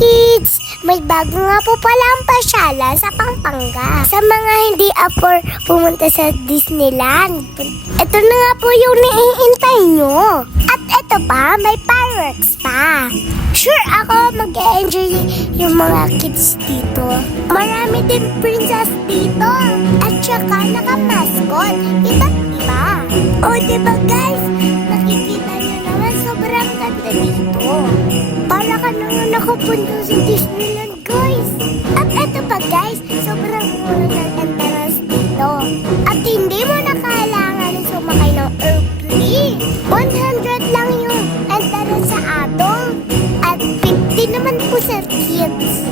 kids! May bago nga po pala ang pasyalan sa Pampanga. Sa mga hindi afford pumunta sa Disneyland, ito na nga po yung naiintay nyo. At ito pa, may fireworks pa. Sure ako mag-enjoy yung mga kids dito. Marami din princess dito. At saka naka-mascot. Iba't iba. O diba guys, nakikita nyo naman sobrang ganda dito. Para ka naman nakapunta sa Disneyland guys. At eto pa guys, sobrang mura ng entrance dito. At hindi mo na kailangan sumakay ng airplane. 100 lang yung entrance sa adult. At 50 naman po sa kids.